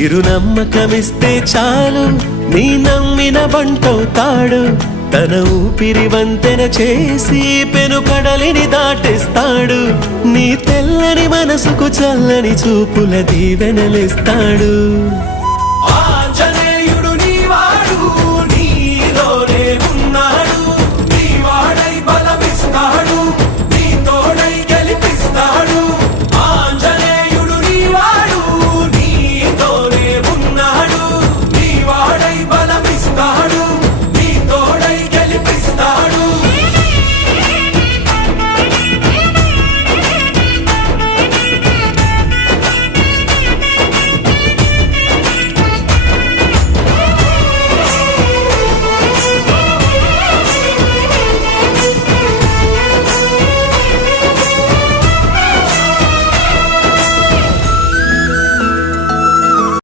చిరు నమ్మకమిస్తే చాలు నీ నమ్మిన బంటవుతాడు తన ఊపిరి వంతెన చేసి పెను కడలిని దాటేస్తాడు నీ తెల్లని మనసుకు చల్లని చూపుల దీవెనలిస్తాడు